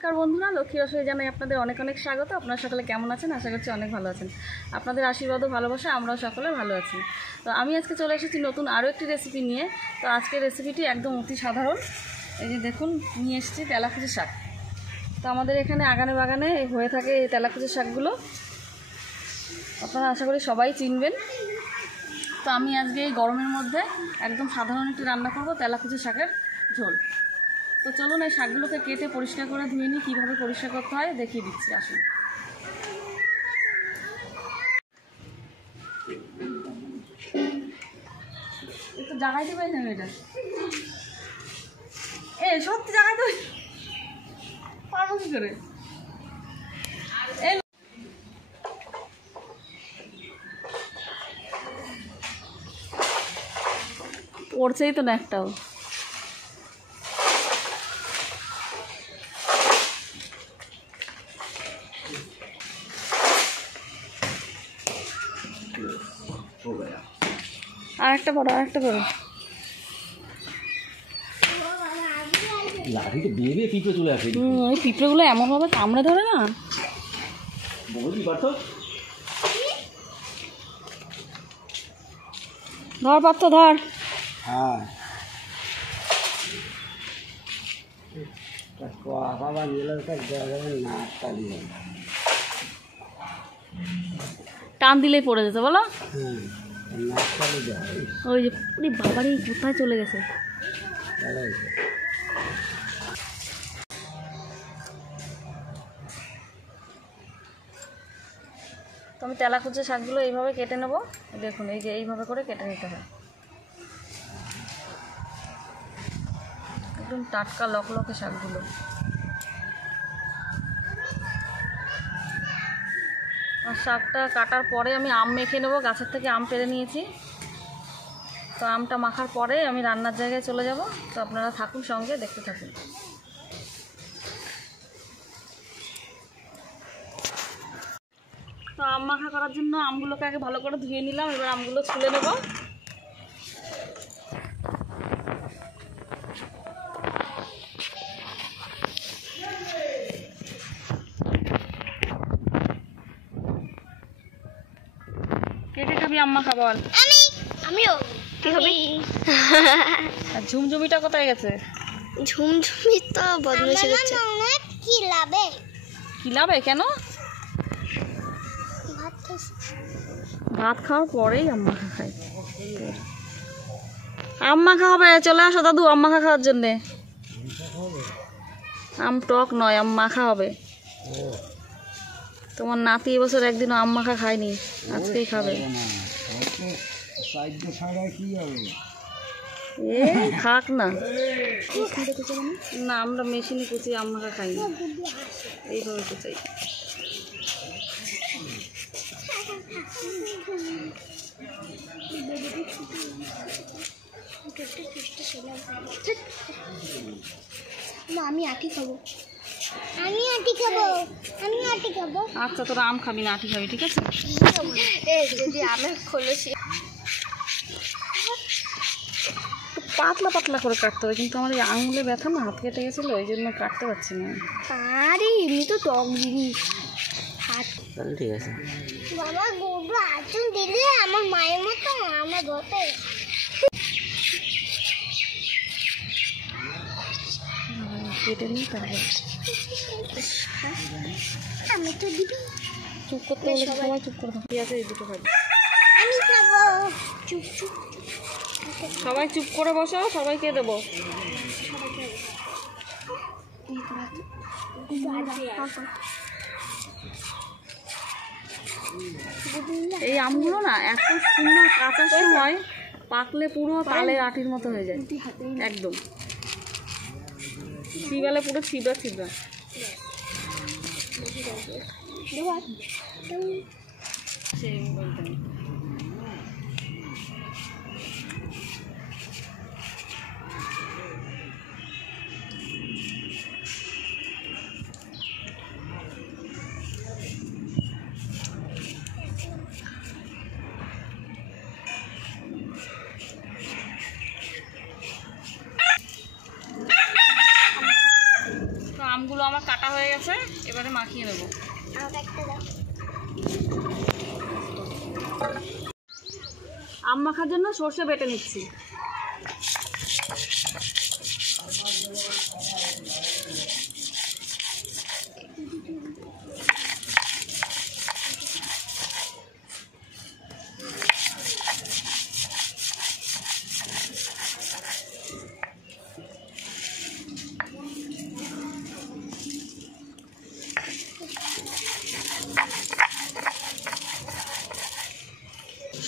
নমস্কার বন্ধুরা, লক্ষ্মী রসোই জানাই আপনাদের অনেক অনেক স্বাগত। আপনারা সকলে কেমন আছেন? আশা করছি অনেক ভালো আছেন। আপনাদের আশীর্বাদ ও ভালোবাসা আমরাও সকলে ভালো আছি। তো আমি আজকে চলে এসেছি নতুন আরও একটি রেসিপি নিয়ে। তো আজকের রেসিপিটি একদম অতি সাধারণ। এই যে দেখুন, নিয়ে এসেছি তেলাকুচি শাক। তো আমাদের এখানে আগানে বাগানে হয়ে থাকে এই তেলাকুচি শাকগুলো, আপনারা আশা করি সবাই চিনবেন। তো আমি আজকে এই গরমের মধ্যে একদম সাধারণ একটি রান্না করব, তেলাকুচি শাকের ঝোল। তো চলুন এই শাকগুলোকে কেটে পরিষ্কার করে ধুয়ে নিই। কীভাবে পরিষ্কার করতে হয় দেখিয়ে দিচ্ছি, আসুন। একটু জাগাইতে পারি না এটা, সত্যি জাগাইতে পারবো কি করে? পড়ছেই তো না একটাও। আরেকটা বড়, আরেকটা বড়। লাঠিতে বেয়ে পিঁপড়ে চলে আসে। ওই পিঁপড়েগুলো এমনভাবে কামড়ে ধরে না, বুঝলি পারত। ধর পাত্র ধর। হ্যাঁ, টান দিলেই পড়ে যেত বলো। ওই যে পুরি বাবারই কোথায় চলে গেছে। তো আমি তেলাকুচি শাকগুলো এইভাবে কেটে নেব। দেখুন, এই যে এইভাবে করে কেটে নিতে হয়। একদম টাটকা লকলকে শাকগুলো। আর শাকটা কাটার পরে আমি আম মেখে নেব। গাছের থেকে আম পেড়ে নিয়েছি। তো আমটা মাখার পরে আমি রান্নার জায়গায় চলে যাব। তো আপনারা থাকুন সঙ্গে, দেখতে থাকুন। তো আম মাখা করার জন্য আমগুলোকে আগে ভালো করে ধুয়ে নিলাম। এবার আমগুলো ছুলে নেব। কে কে খাবি আম মাখা বল? আমিও। কি খাবি? আর ঝুমঝুমিটা কোথায় গেছে? ঝুমঝুমি তো বদমাইশি করছে। কি লাবে? কি লাবে কেন? ভাত খাওয়ার পরেই আম মাখা খাই। আম মাখা হবে, চলে আসো দাদু আম মাখা খাওয়ার জন্যে। আম টক নয়, আম মাখা হবে। তোমার নাতি এবছর একদিনও আম মাখা খায়নি, আজকেই খাবে। খাক না। না, আমরা মেশিনে কুচি আম মাখা খাই না, এইভাবে কুচাই। আমি আটি খাবো, আমি আটি খাবো, আমি আটি খাবো। আচ্ছা, তোরা আম খাবি না, আটি খাবি, ঠিক আছে? যদি আমের খোলসি পাতলা পাতলা করে কাটতে হবে, কিন্তু আমার এই আঙুলে ব্যথা না, হাত কেটে গেছিলো, ওই জন্য কাটতে পারছি না। আরে এমনি তো টক জিনিস। তাহলে ঠিক আছে। বাবা গোবর আচুন দিলে আমার মায়ের মতো আমার ঘরে কেটে নিই তারপর। আমি তো দিবি। চুপ করতে বলে সবাই চুপ করে থাকি। আছে এই দুটো খাবি, আমি খাবো। চুপ চুপ, সবাই চুপ করে বসো, সবাইকে দেবো। এই আমগুলো না এত সুন্দর কাঁচার সময় পাকলে পুরো তালের আটির মতো হয়ে যায়, একদম চিবালে পুরো ছিবড়া ছিবড়া। আমগুলো আমার কাটা গেছে, এবারে মাখিয়ে নেব। আমাকে একটা দাও। আম মাখার জন্য সর্ষে বেটে নিচ্ছি।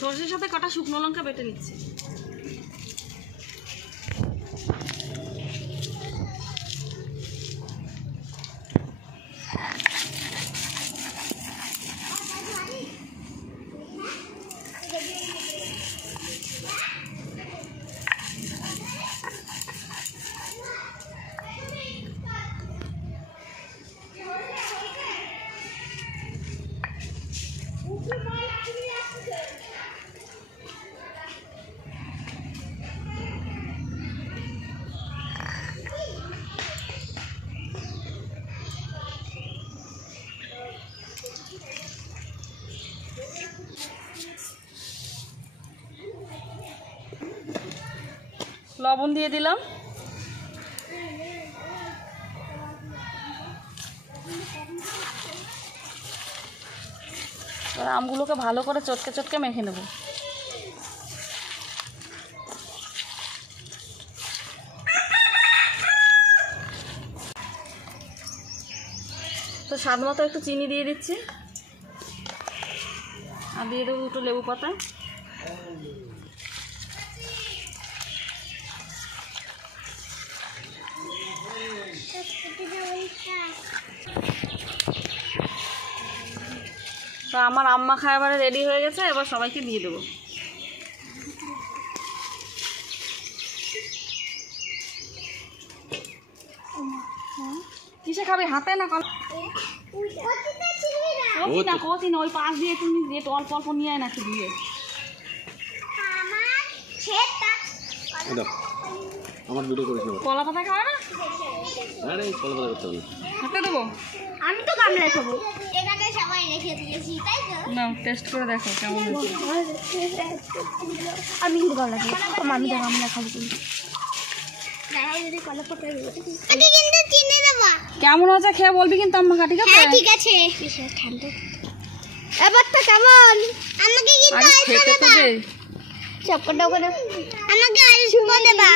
সর্ষের সাথে কটা শুকনো লঙ্কা বেটে নিচ্ছি। লবণ দিয়ে দিলাম। এবার আমগুলোকে ভালো করে চটকে চটকে মেখে নেব। তো স্বাদ মতো একটু চিনি দিয়ে দিচ্ছি, আর দিয়ে দেবো একটু লেবু পাতা। তো আমার আম মাখা এবারে রেডি হয়ে গেছে, এবার সবাইকে দিয়ে দেবো। কিসে খাবে, হাতে না কল? কচি না, ওই পাশ দিয়ে তুমি দিয়ে অল্প অল্প নিয়ে আয় নাকি দিয়ে। আমার ভিডিও করিস না। কলা পাতা খাওয়া না? আরে কলা পাতা করতে হবে হাতে দেবো? আমি তো গামলায় খাবো। এখানে সবাই রেখে দিয়েছি, তাই তো? না, টেস্ট করে দেখো কেমন হয়েছে। আমি কিন্তু গামলা খাবো। আমি তো গামলা খাবো। কেমন হয়েছে খেয়ে বলবি কিন্তু আম্মা, ঠিক আছে? হ্যাঁ ঠিক আছে। ঠান্ডা এবারটা কেমন? আমাকে কিন্তু আরে খেতে তো দে। চপটা করে আমাকে অল্প দেবা।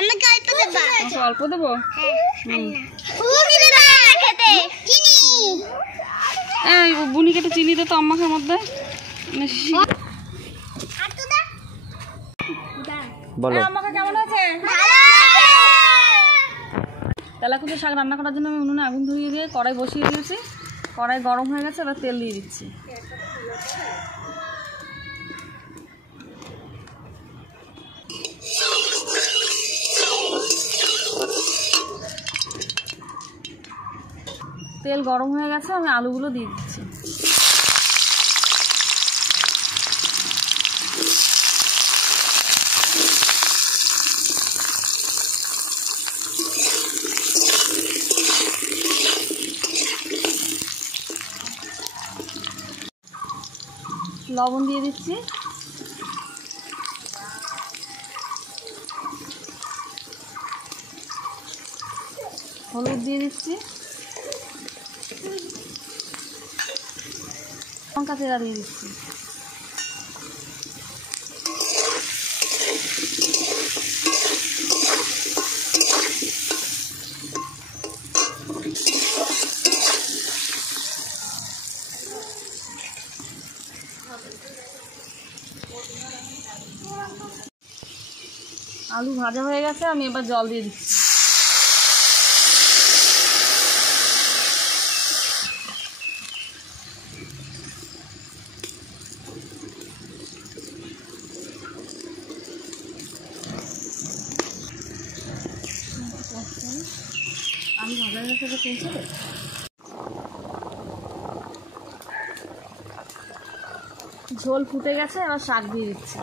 আমাকে অল্প দেবা। আমাকে অল্প দেবো? চিনি দেবা খেতে। চিনি। এই বুনিকে একটু চিনি দে তো আম্মাখার মধ্যে। আর তো দা। বলো। আম্মাখা কেমন আছে? ভালো। তেলাকুচো শাক রান্না করার জন্য আমি উনুনে আগুন ধরিয়ে দিয়ে কড়াই বসিয়ে দিয়েছি। কড়াই গরম হয়ে গেছে, এবার তেল দিয়ে দিচ্ছি। তেল গরম হয়ে গেছে, আমি আলুগুলো দিয়ে দিচ্ছি। লবণ দিয়ে দিচ্ছি। হলুদ দিয়ে দিচ্ছি। লঙ্কা চেরা দিয়ে দিচ্ছি। আলু ভাজা হয়ে গেছে, আমি এবার জল দিয়ে দিচ্ছি। আলু ভাজা হয়ে গেছে, পৌঁছে দে। ঝোল ফুটে গেছে, এবার শাক দিয়ে দিচ্ছি।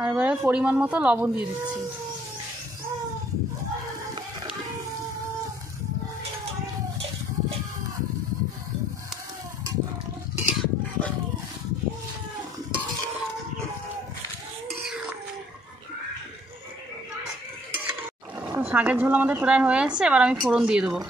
আর এবারে পরিমাণ মতো লবণ দিয়ে দিচ্ছি। তো শাকের ঝোল আমাদের প্রায় হয়ে আসছে, এবার আমি ফোড়ন দিয়ে দেবো।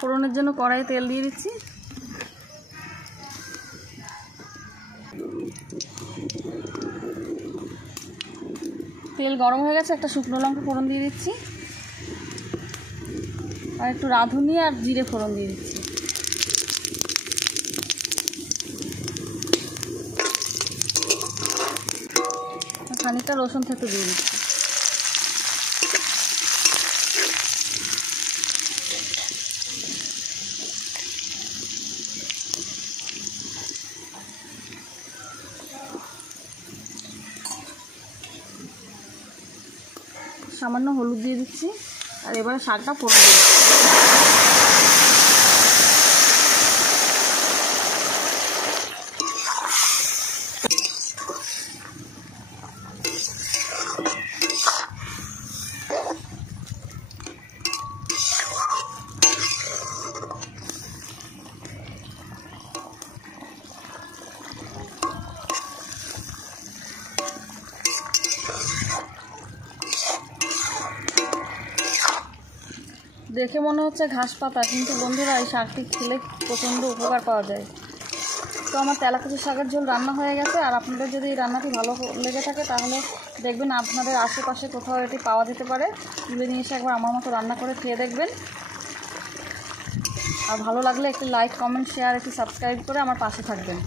ফোড়নের জন্য কড়াইয়ে তেল দিয়ে দিচ্ছি। তেল গরম হয়ে গেছে, একটা শুকনো লঙ্কা ফোড়ন দিয়ে দিচ্ছি, আর একটু রাঁধুনি আর জিরে ফোড়ন দিয়ে দিচ্ছি। খানিকটা রসুন থেতো দিয়ে দিচ্ছি। সামান্য হলুদ দিয়ে দিচ্ছি, আর এবারে শাকটা ফোড়ন দিয়ে দিচ্ছি। দেখে মনে হচ্ছে ঘাস পাতা, কিন্তু বন্ধুরা এই শাকটি খেলে প্রচণ্ড উপকার পাওয়া যায়। তো আমার তেলাকুচি শাকের ঝোল রান্না হয়ে গেছে। আর আপনাদের যদি এই রান্নাটি ভালো লেগে থাকে তাহলে দেখবেন আপনাদের আশেপাশে কোথাও এটি পাওয়া যেতে পারে, তুলে নিয়ে এসে একবার আমার মতো রান্না করে খেয়ে দেখবেন। আর ভালো লাগলে একটি লাইক, কমেন্ট, শেয়ার, একটি সাবস্ক্রাইব করে আমার পাশে থাকবেন।